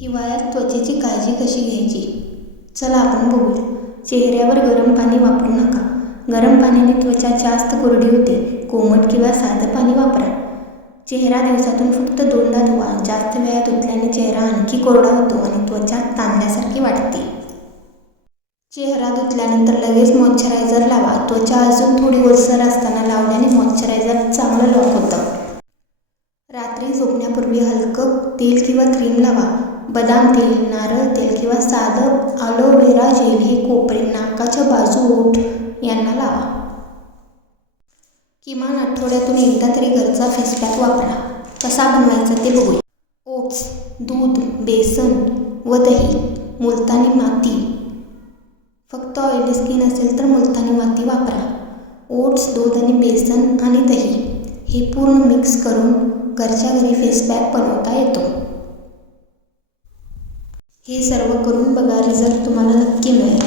हिवाळ्यात त्वचेची काळजी कशी घ्यायची? चला आपण बघूया. चेहऱ्यावर गरम पाणी वापरू नका. गरम पाण्याने त्वचा जास्त कोरडी होते. कोमट किंवा साधं पाणी वापरा. चेहरा दिवसातून फक्त 2दा धुवा. जास्त वेळा धुतल्याने चेहरा आणखी कोरडा होतो आणि त्वचा ताणल्यासारखी वाटते. चेहरा धुतल्यानंतर लगेच मॉइश्चरायझर लावा. त्वचा अजून थोडी ओलसर असताना लावल्याने मॉइश्चरायझर चांगलं लॉक होतं. रात्री झोपण्यापूर्वी हलकं तेल किंवा क्रीम लावा. बदाम तेल, नारळ तेल किंवा साधं ॲलोव्हेरा जेल हे कोपरे, नाकाच्या बाजू, ओठ यांना लावा. किमान आठवड्यातून एकदा तरी घरचा फेस पॅक वापरा. कसा बनवायचा ते बघूया. ओट्स, दूध, बेसन व दही. मुलतानी माती. फक्त ऑइली स्किन असेल तर मुलतानी माती वापरा. ओट्स, दूध आणि बेसन आणि दही हे पूर्ण मिक्स करून घरच्या घरी फेस पॅक बनवता येतो. हे सर्व करून बघा, रिझल्ट तुम्हाला नक्की मिळेल.